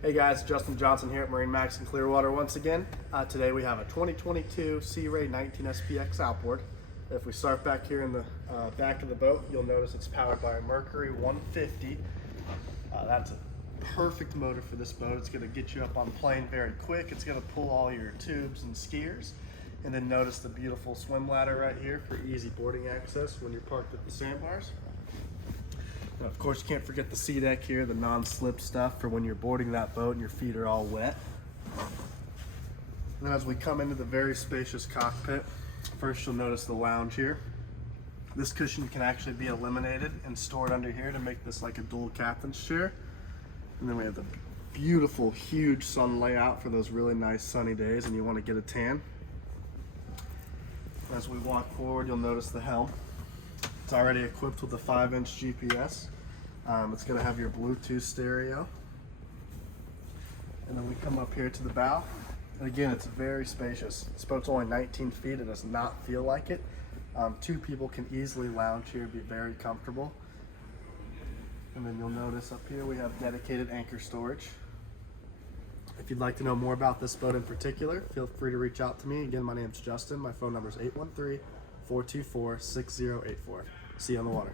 Hey guys, Justin Johnson here at MarineMax in Clearwater once again. Today we have a 2022 Sea Ray 19 SPX outboard. If we start back here in the back of the boat, you'll notice it's powered by a Mercury 150. That's a perfect motor for this boat. It's going to get you up on plane very quick. It's going to pull all your tubes and skiers. And then notice the beautiful swim ladder right here for easy boarding access when you're parked at the sandbars. Now, of course, you can't forget the sea deck here, the non-slip stuff for when you're boarding that boat and your feet are all wet. And then as we come into the very spacious cockpit, first you'll notice the lounge here. This cushion can actually be eliminated and stored under here to make this like a dual captain's chair. And then we have the beautiful, huge sun layout for those really nice sunny days and you want to get a tan. As we walk forward, you'll notice the helm. It's already equipped with a 5-inch GPS. It's going to have your Bluetooth stereo. And then we come up here to the bow. And again, it's very spacious. This boat's only 19 feet. It does not feel like it. 2 people can easily lounge here, be very comfortable. And then you'll notice up here we have dedicated anchor storage. If you'd like to know more about this boat in particular, feel free to reach out to me. Again, my name's Justin. My phone number is 813-424-6084. See you on the water.